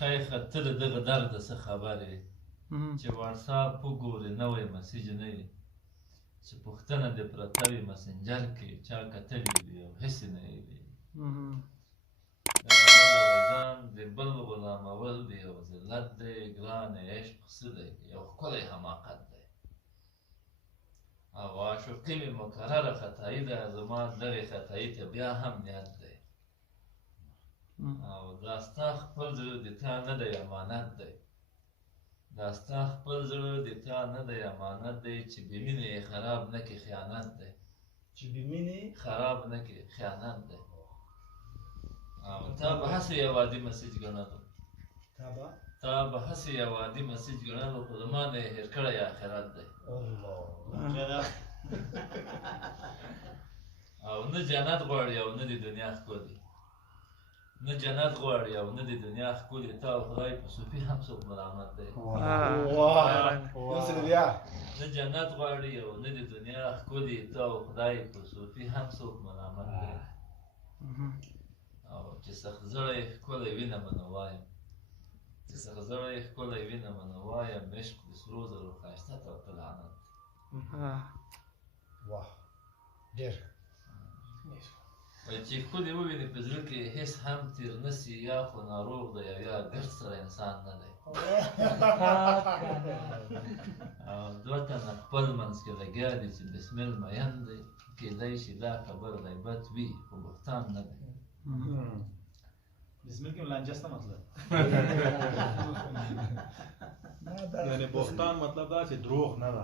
شیخه ته د دغه درده څه خبر یې چې واټساپ وګورې نوی مسیج نه وي چې پوښتنه دې پرته وي مسنجر کې چا کتلي وي او هسې نه یې وي ځان د بل غلامول دی یو ذلت دی ګران عشق څه دی یو ښکلی حماقت دی او عاشقي مې مکرره خطایي ده زما دغې خطایي ته بیا هم نیت دی او دا ستا خپل زړه د تا نه دی امانت دی دا ستا خپل زړه د تا نه دی امانت دی چې بې مینې یې خراب نه کړي خیانت دی چې بې مینې خراب نه کړي خیانت دی او تا به هسې یو عادي مسیج ګڼلو تا به هسې یو عادي مسیج ګڼلو خو زما نه یې هېر کړی آخرت دی او نه جنت غواړي او نه د دنیا ښکلي نه جنت غواړي او نه د دنیا ښکلي تا او خدای په صوفي هم څوک ملامت دی نه جنت غواړي او نه د دنیا ښکلي تا او خدای په صوفي هم څوک ملامت دی او چې سخت زړی ښکلی وینه به نه وایم چې سخت زړی ښکلی وینه به نه وایم عشق د سرو زرو ښایسته ته ورته لعنت واه ډېر چې ښکلي وویني په زړه کې هېڅ هم تېر نه سي یا خو ناروغ دی او یا ګرد سره انسان نه دی او دوه تنه خپل منځ کې لګیا دي چې بسمل مین دی کیدای شي دا خبر غیبت وي خو بهتان نه دی بسمل کې لانجسته مطلب یعنی بهتان مطلب دا چې دروغ نه ده